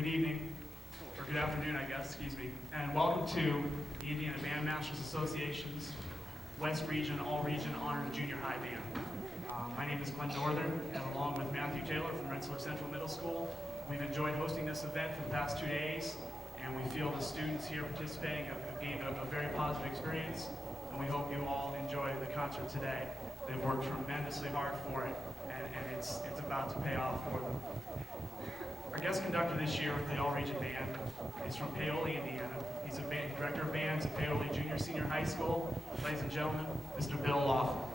good evening, or good afternoon, I guess, excuse me, and welcome to the Indiana Bandmasters Association's West Region, All-Region Honor Junior High Band. My name is Glenn Northern, and along with Matthew Taylor from Rensselaer Central Middle School, we've enjoyed hosting this event for the past 2 days, and we feel the students here participating have gained a very positive experience, and we hope you all enjoy the concert today. They've worked tremendously hard for it, and it's about to pay off for them. Our guest conductor this year with the All-Region Band is from Paoli, Indiana. He's a director of bands at Paoli Junior Senior High School. Ladies and gentlemen, Mr. Bill Laughlin.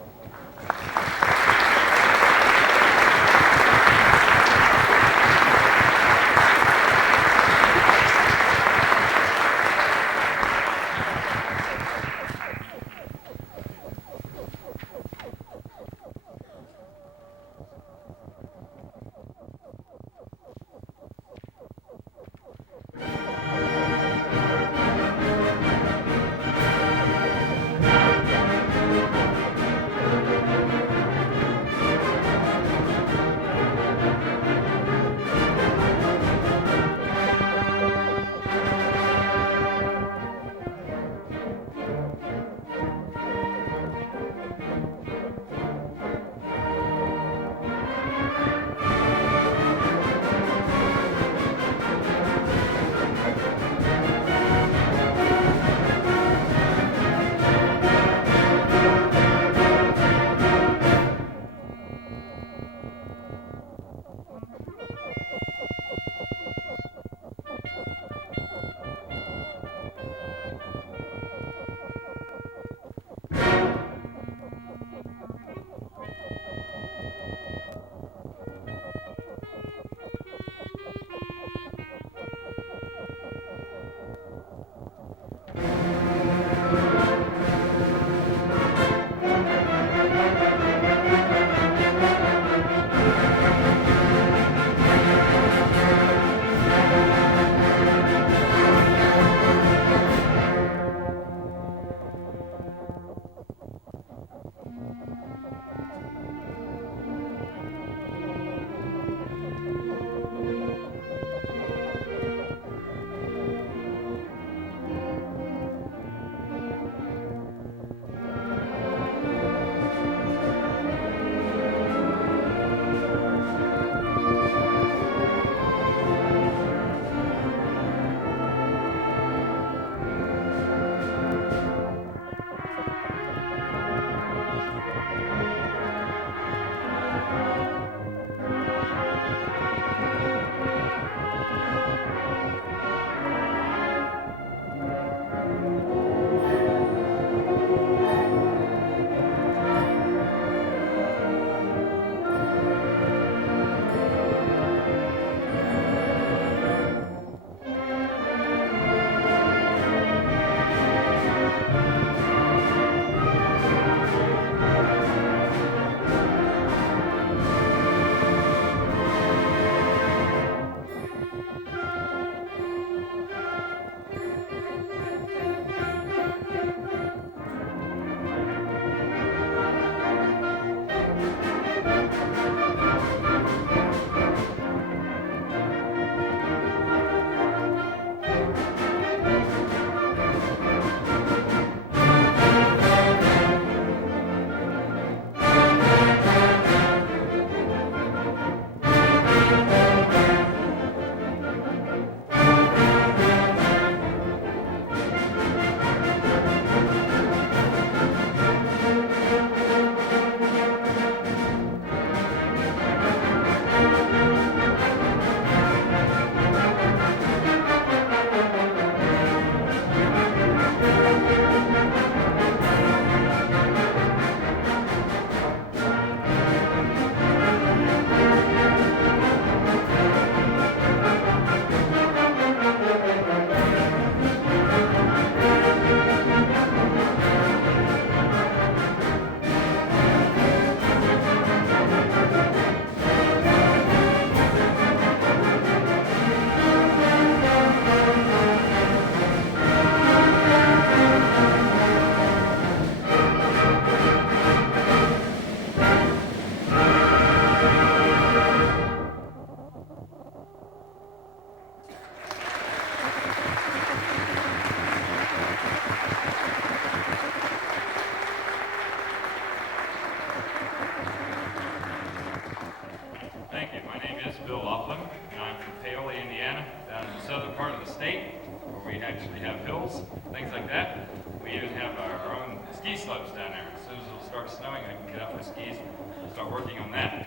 Bill Laughlin, and I'm from Paoli, Indiana, down in the southern part of the state, where we actually have hills, things like that. We even have our own ski slopes down there. As soon as it'll start snowing, I can get out my skis and start working on that.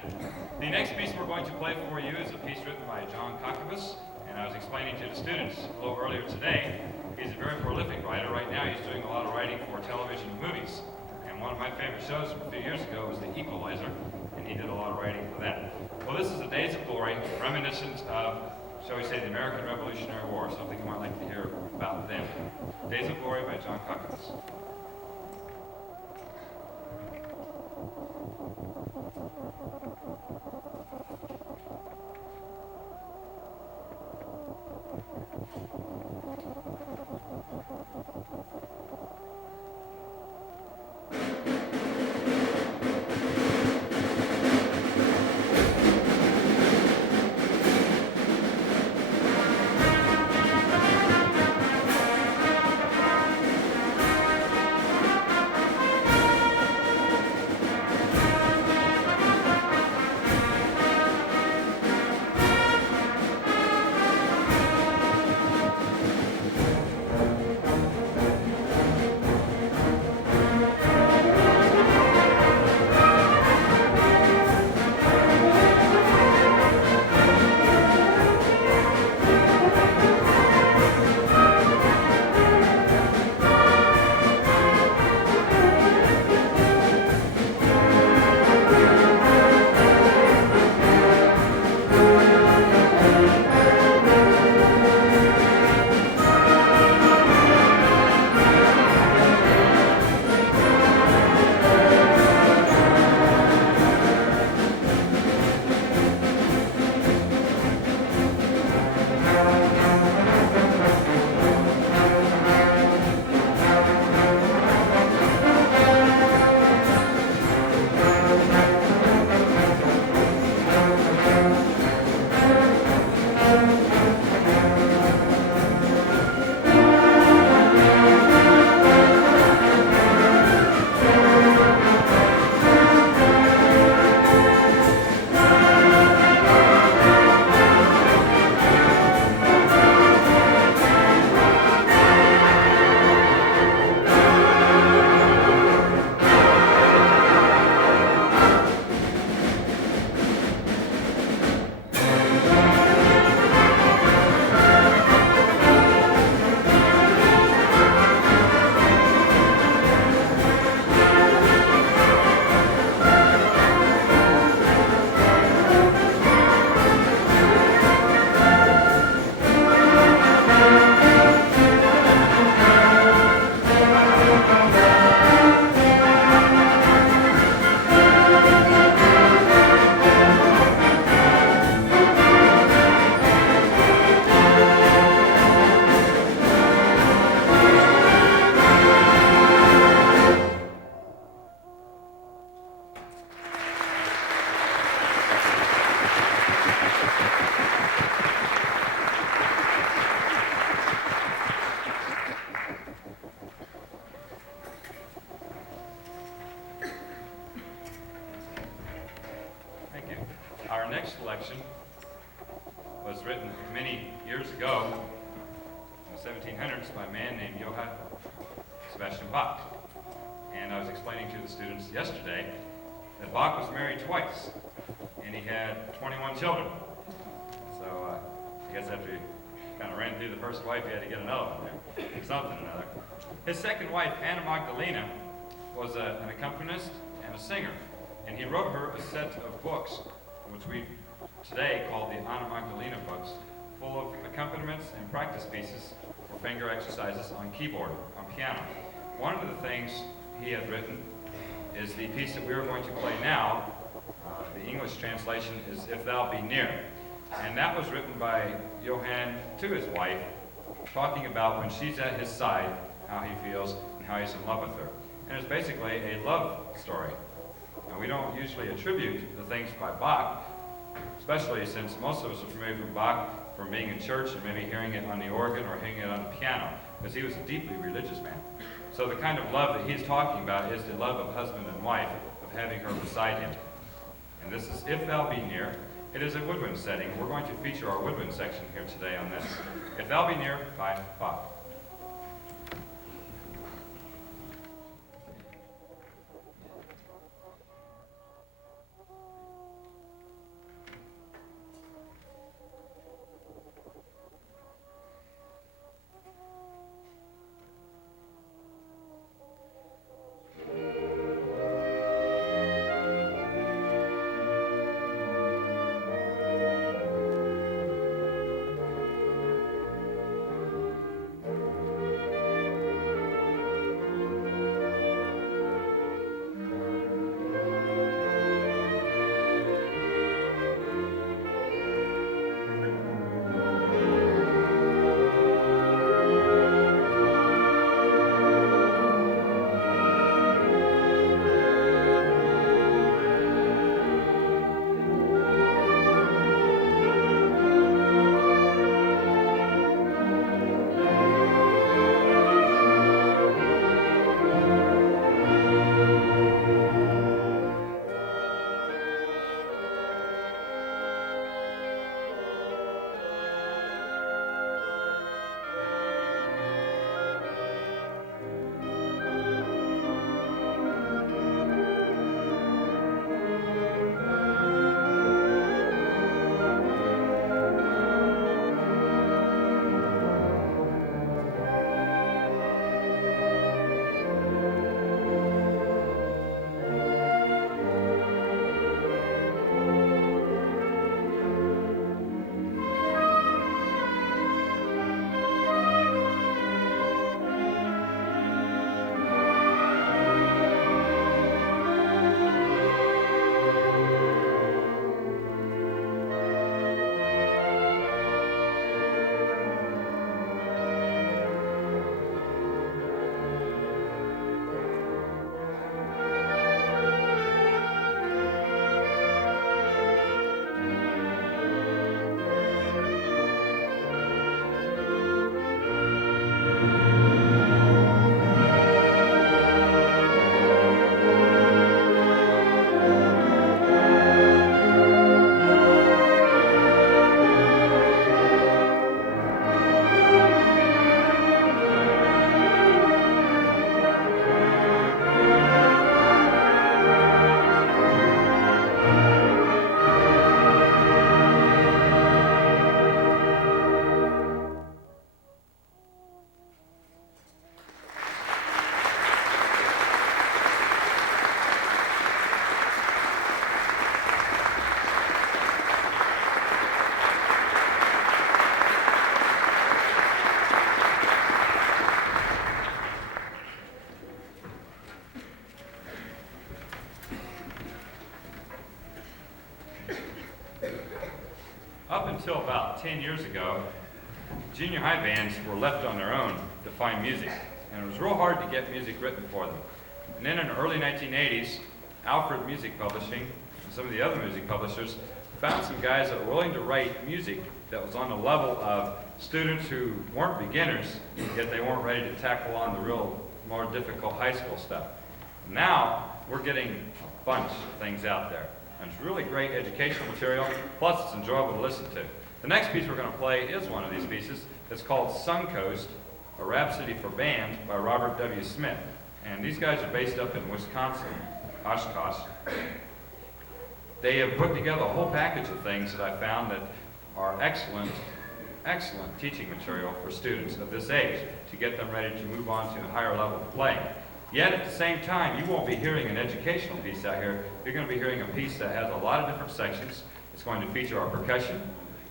The next piece we're going to play for you is a piece written by John Kakavas, and I was explaining to the students a little earlier today, he's a very prolific writer. Right now he's doing a lot of writing for television and movies. And one of my favorite shows from a few years ago was The Equalizer, and he did a lot of writing for that. Well, this is the Days of Glory, reminiscent of, shall we say, the American Revolutionary War, something you might like to hear about them. Days of Glory by John Kakavas. Our next selection was written many years ago, in the 1700s, by a man named Johann Sebastian Bach. And I was explaining to the students yesterday that Bach was married twice, and he had 21 children. So I guess after he kind of ran through the first wife, he had to get another one there, something or another. His second wife, Anna Magdalena, was an accompanist and a singer, and he wrote her a set of books, which we today call the Anna Magdalena books, full of accompaniments and practice pieces for finger exercises on keyboard, on piano. One of the things he had written is the piece that we are going to play now. The English translation is If Thou Be Near. And that was written by Johann to his wife, talking about when she's at his side, how he feels and how he's in love with her. And it's basically a love story. Now, we don't usually attribute the things by Bach, especially since most of us are familiar with Bach from being in church and maybe hearing it on the organ or hearing it on the piano, because he was a deeply religious man. So the kind of love that he's talking about is the love of husband and wife, of having her beside him. And this is If Thou Be Near. It is a woodwind setting. We're going to feature our woodwind section here today on this. If thou be near, by Bob. Up until about 10 years ago, junior high bands were left on their own to find music, and it was real hard to get music written for them. And then in the early 1980s, Alfred Music Publishing and some of the other music publishers found some guys that were willing to write music that was on the level of students who weren't beginners, yet they weren't ready to tackle on the real more difficult high school stuff. Now, we're getting a bunch of things out there. And it's really great educational material, plus it's enjoyable to listen to. The next piece we're going to play is one of these pieces. It's called Suncoast, a Rhapsody for Band by Robert W. Smith. And these guys are based up in Wisconsin, Oshkosh. They have put together a whole package of things that I found that are excellent teaching material for students of this age to get them ready to move on to a higher level of playing. Yet at the same time, you won't be hearing an educational piece out here. You're going to be hearing a piece that has a lot of different sections. It's going to feature our percussion.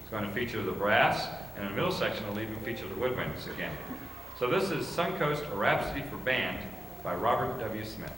It's going to feature the brass. And in the middle section, it'll even feature the woodwinds again. So this is Suncoast, a Rhapsody for Band by Robert W. Smith.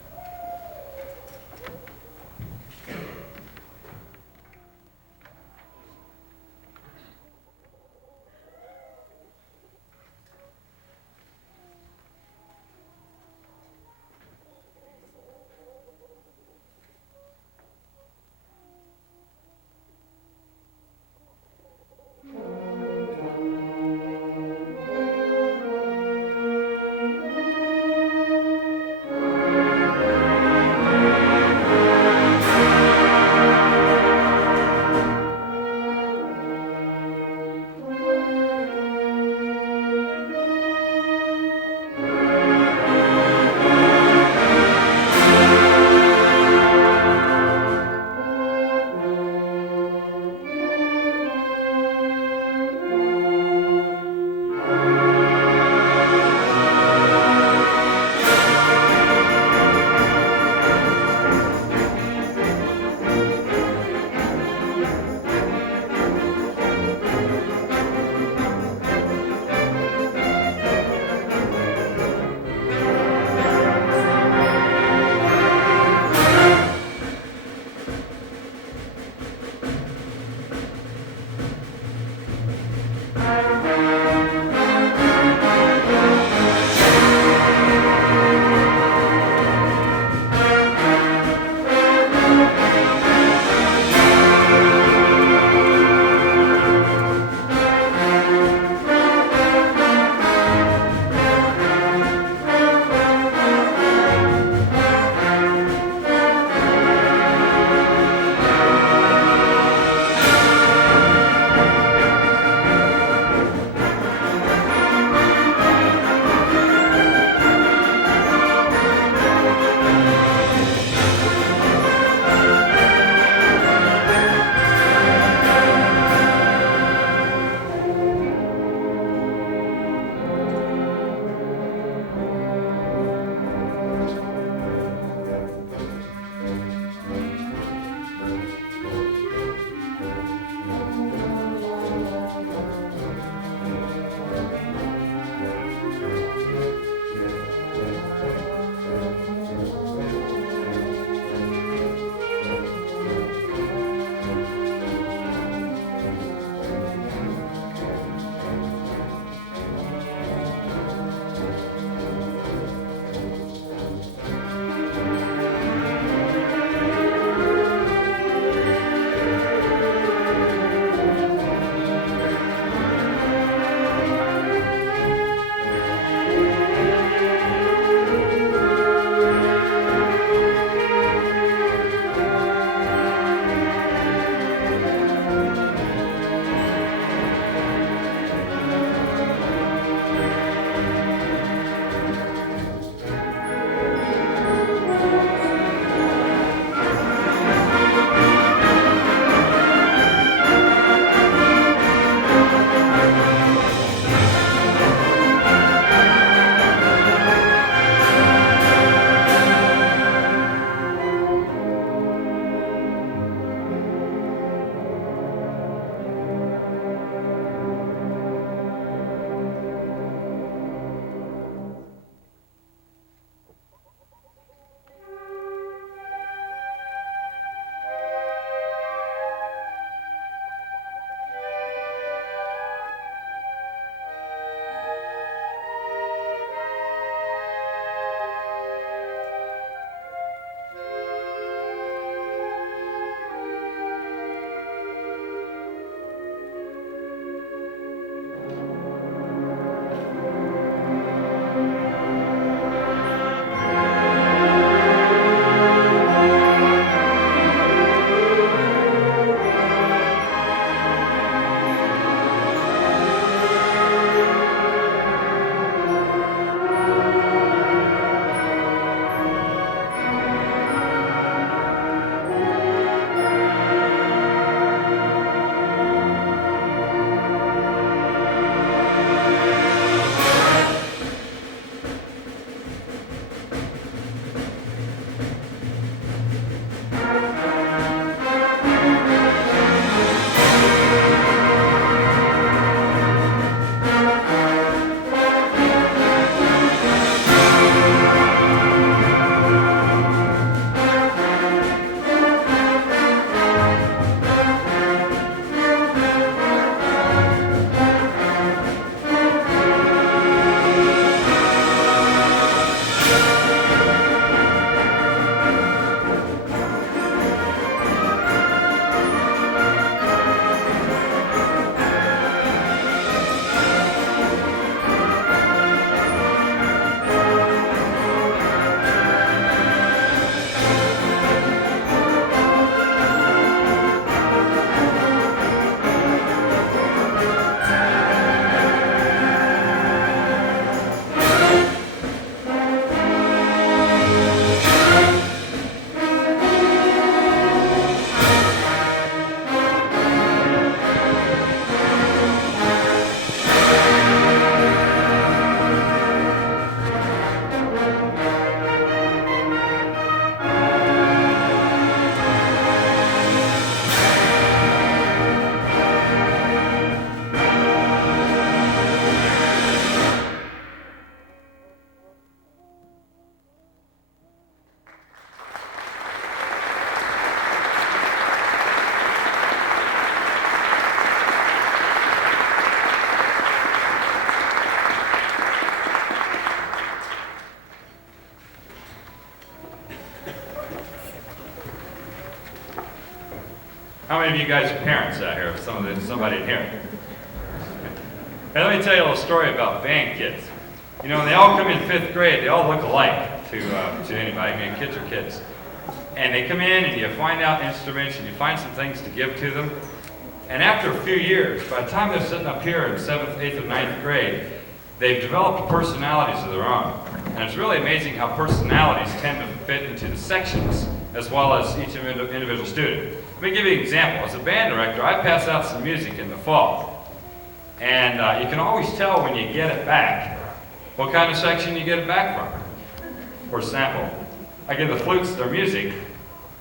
How many of you guys are parents out here? Somebody in here. Hey, let me tell you a little story about band kids. You know, when they all come in 5th grade, they all look alike to anybody. I mean, kids are kids. And they come in and you find out instruments and you find some things to give to them. And after a few years, by the time they're sitting up here in 7th, 8th, or 9th grade, they've developed personalities of their own. And it's really amazing how personalities tend to fit into the sections as well as each individual student. Let me give you an example. As a band director, I pass out some music in the fall. And you can always tell when you get it back what kind of section you get it back from. For example, I give the flutes their music,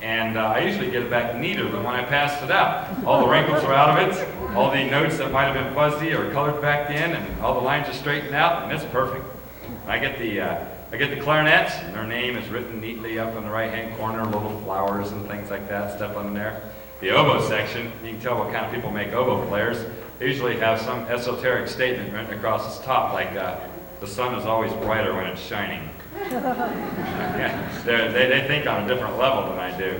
and I usually get it back neater than when I passed it out. All the wrinkles are out of it, all the notes that might have been fuzzy are colored back in, and all the lines are straightened out, and it's perfect. I get the clarinets, and their name is written neatly up in the right-hand corner, little flowers and things like that stuff on there. The oboe section, you can tell what kind of people make oboe players. They usually have some esoteric statement written across its top, like the sun is always brighter when it's shining. Yeah, they think on a different level than I do.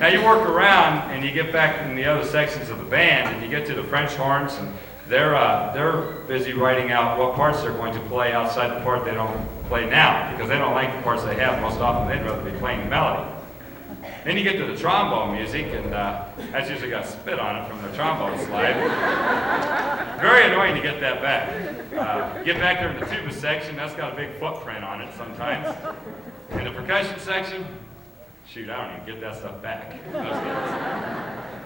Now you work around and you get back in the other sections of the band and you get to the French horns, and they're busy writing out what parts they're going to play outside the part they don't play now, because they don't like the parts they have. Most often they'd rather be playing the melody. Then you get to the trombone music, and that's usually got spit on it from the trombone slide. Very annoying to get that back. Get back there in the tuba section, that's got a big footprint on it sometimes. In the percussion section, shoot, I don't even get that stuff back.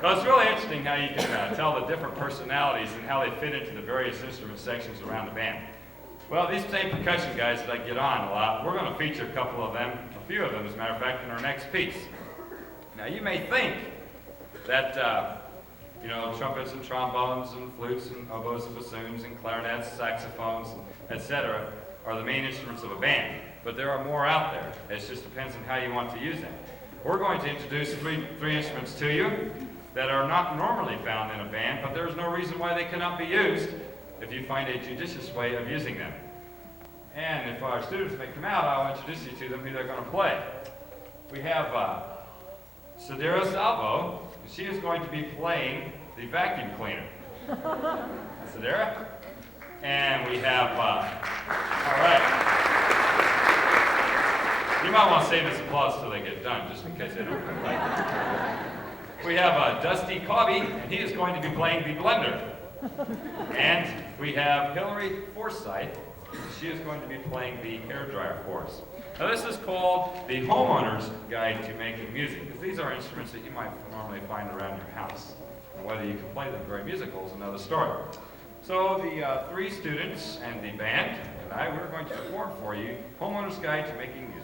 So it's really interesting how you can tell the different personalities and how they fit into the various instrument sections around the band. Well, these same percussion guys that I get on a lot, we're going to feature a couple of them, a few of them as a matter of fact, in our next piece. Now you may think that trumpets and trombones and flutes and oboes and bassoons and clarinets, saxophones, etc. are the main instruments of a band. But there are more out there. It just depends on how you want to use them. We're going to introduce three instruments to you that are not normally found in a band, but there's no reason why they cannot be used if you find a judicious way of using them. And if our students may come out, I'll introduce you to them who they're going to play. We have Sadira Salvo. She is going to be playing the vacuum cleaner. Sadira. And we have, all right. You might want to save this applause till they get done, just in case they don't come back. We have Dusty Cobby, and he is going to be playing the blender. And we have Hillary Forsythe. She is going to be playing the hairdryer for us. Now this is called the Homeowner's Guide to Making Music, because these are instruments that you might normally find around your house. And whether you can play them very musical is another story. So the three students and the band and I, we're going to perform for you Homeowner's Guide to Making Music.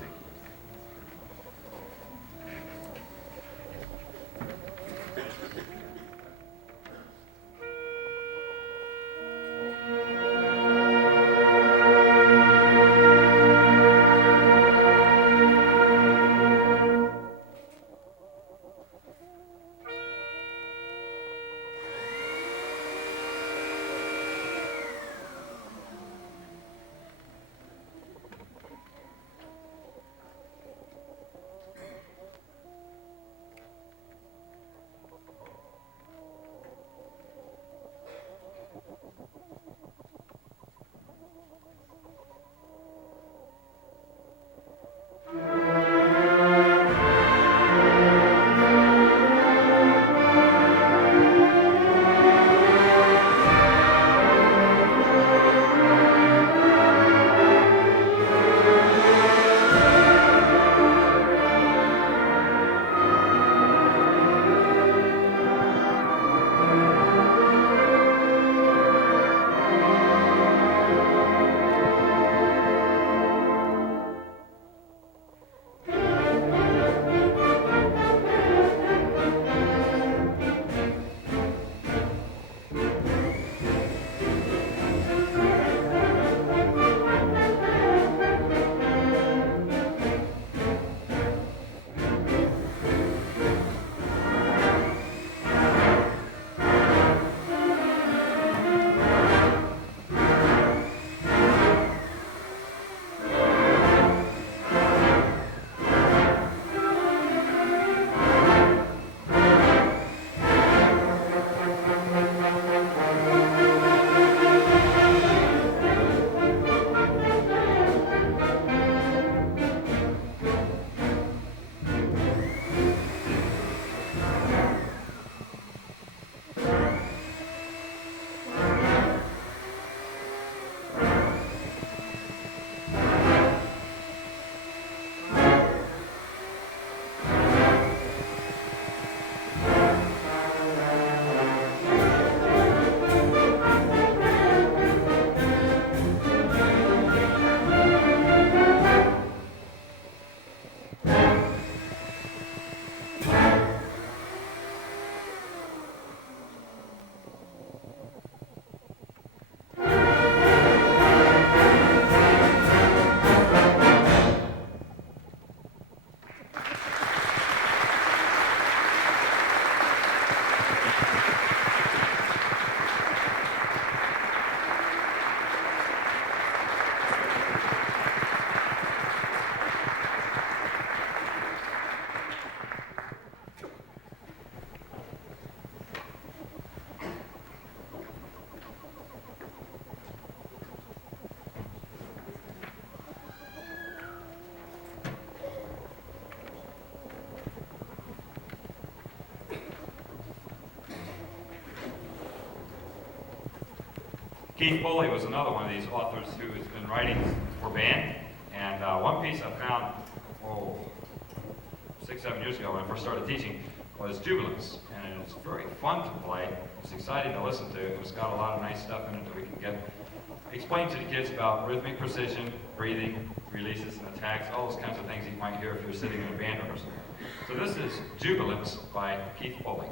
Keith Foley was another one of these authors who has been writing for band. And one piece I found, 6, 7 years ago when I first started teaching, was Jubilance. And it's very fun to play. It's exciting to listen to. It's got a lot of nice stuff in it that we can explain to the kids about rhythmic precision, breathing, releases and attacks, all those kinds of things you might hear if you're sitting in a band rehearsal. So this is Jubilance by Keith Foley.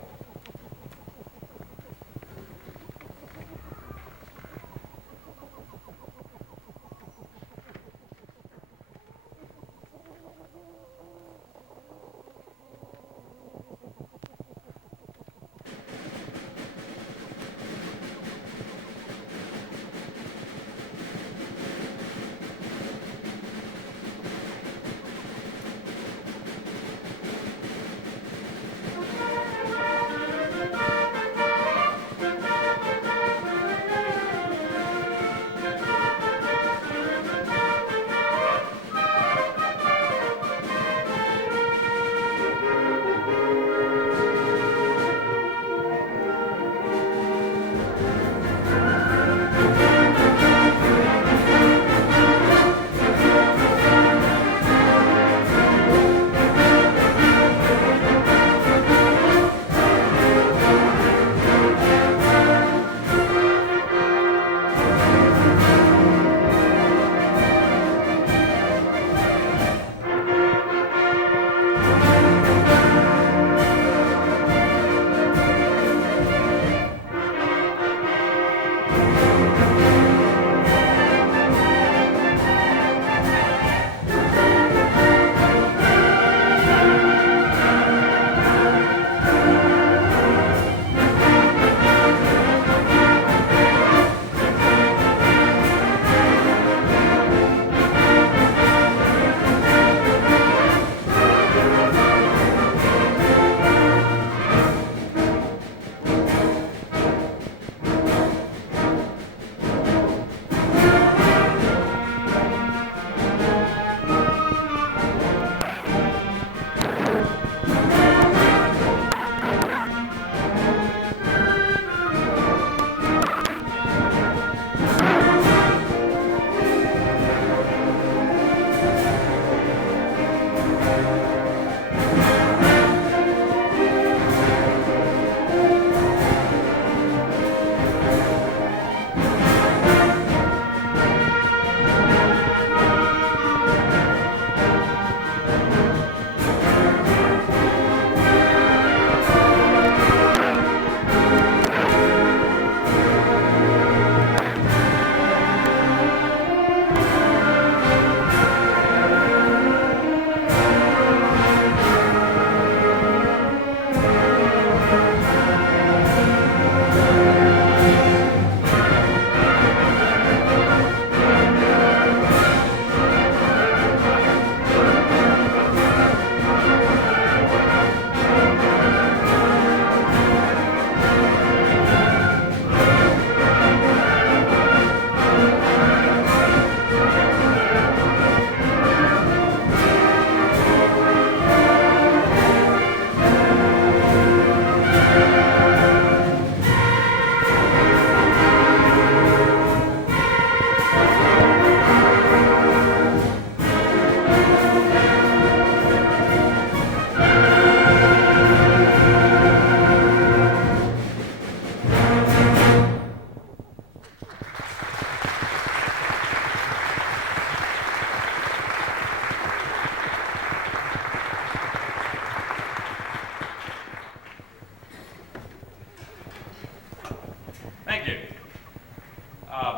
Thank you.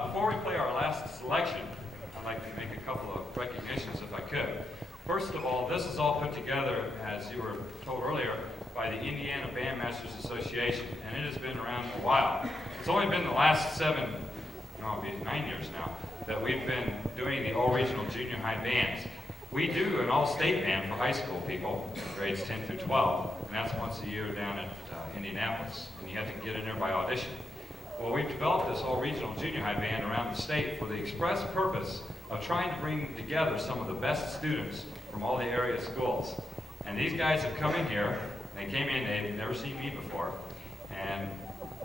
Before we play our last selection, I'd like to make a couple of recognitions if I could. First of all, this is all put together, as you were told earlier, by the Indiana Bandmasters Association, and it has been around a while. It's only been the last 9 years now, that we've been doing the all-regional junior high bands. We do an all-state band for high school people, grades 10 through 12, and that's once a year down at Indianapolis, and you have to get in there by audition. Well, we've developed this all-regional junior high band around the state for the express purpose of trying to bring together some of the best students from all the area schools. And these guys have come in here, they came in, they'd never seen me before, and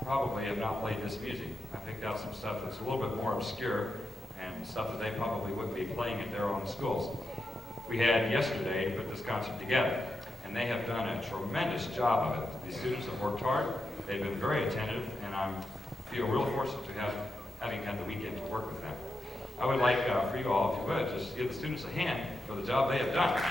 probably have not played this music. I picked out some stuff that's a little bit more obscure and stuff that they probably wouldn't be playing at their own schools. We had yesterday to put this concert together, and they have done a tremendous job of it. These students have worked hard, they've been very attentive, and I feel real fortunate to having had the weekend to work with them. I would like for you all, if you would, just give the students a hand for the job they have done.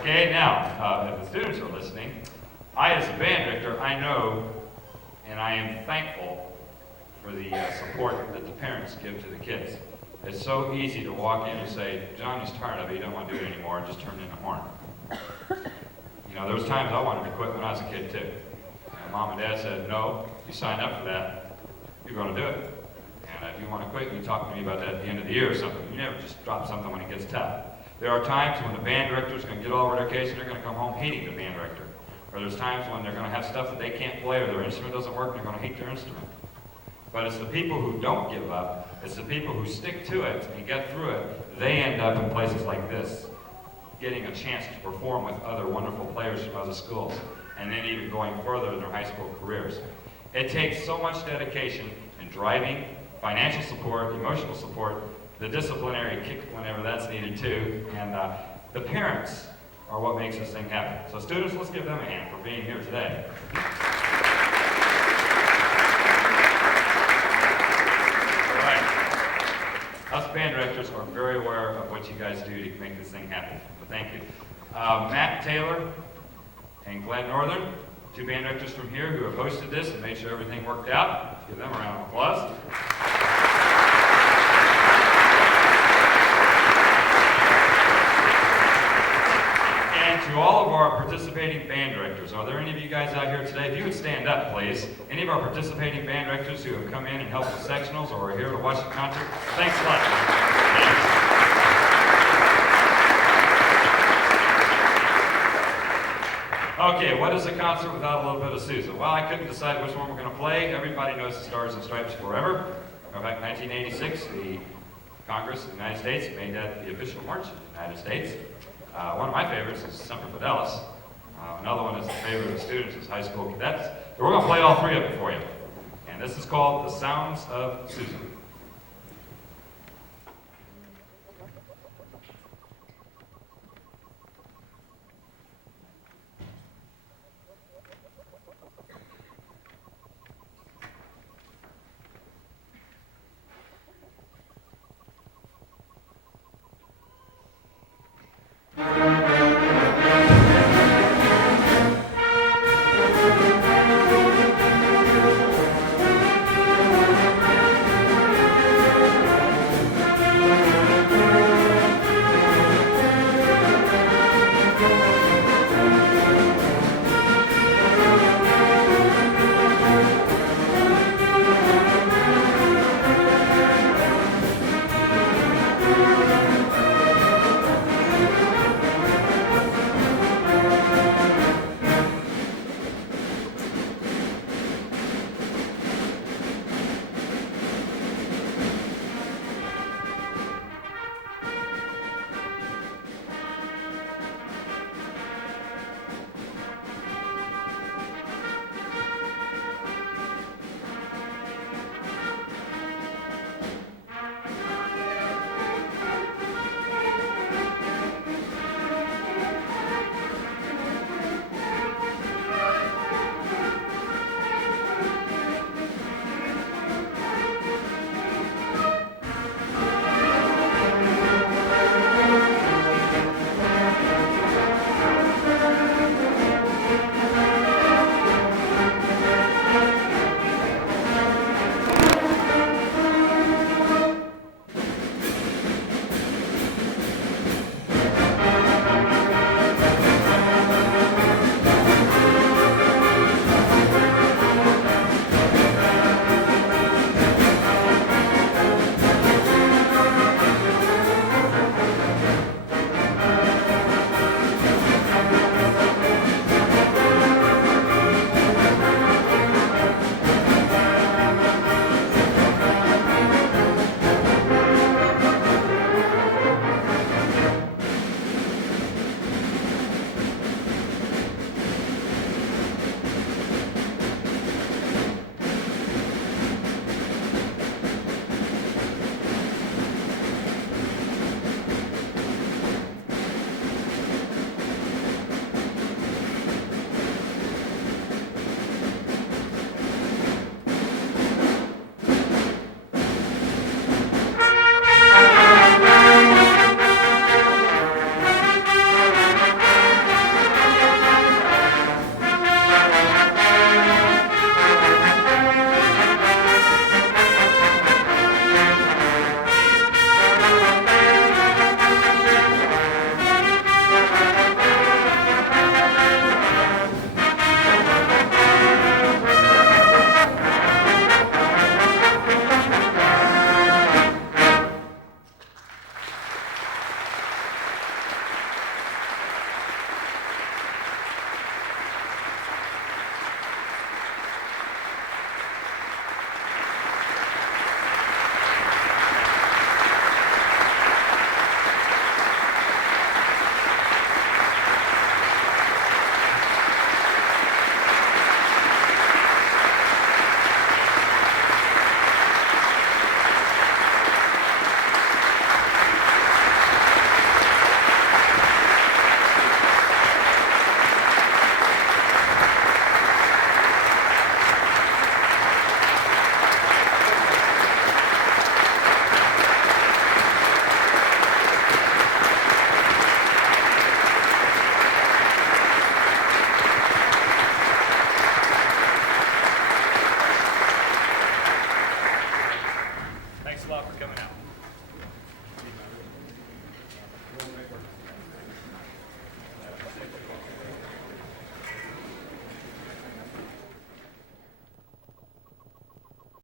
Okay, now, if the students are listening, I, as a band director, I know and I am thankful for the support that the parents give to the kids. It's so easy to walk in and say, Johnny's tired of it, he don't want to do it anymore, and just turn in a horn. You know, there was times I wanted to quit when I was a kid, too. And Mom and Dad said, no, you signed up for that, you're going to do it. And if you want to quit, you talk to me about that at the end of the year or something. You never just drop something when it gets tough. There are times when the band director is going to get all over their case and they're going to come home hating the band director. Or there's times when they're going to have stuff that they can't play or their instrument doesn't work and they're going to hate their instrument. But it's the people who don't give up, it's the people who stick to it and get through it, they end up in places like this, getting a chance to perform with other wonderful players from other schools, and then even going further in their high school careers. It takes so much dedication and driving, financial support, emotional support, the disciplinary kick whenever that's needed too, and the parents are what makes this thing happen. So students, let's give them a hand for being here today. All right. Us band directors are very aware of what you guys do to make this thing happen. So thank you. Matt Taylor and Glenn Northern, two band directors from here who have hosted this and made sure everything worked out. Let's give them a round of applause. To all of our participating band directors, are there any of you guys out here today? If you would stand up, please. Any of our participating band directors who have come in and helped with sectionals or are here to watch the concert? Thanks a lot. Thanks. Okay, what is a concert without a little bit of Susan? Well, I couldn't decide which one we're going to play. Everybody knows the Stars and Stripes Forever. In fact, 1986, the Congress of the United States made that the official march of the United States. One of my favorites is Semper Fidelis. Another one is the favorite of the students is High School Cadets. So we're going to play all three of them for you. And this is called The Sounds of Susan.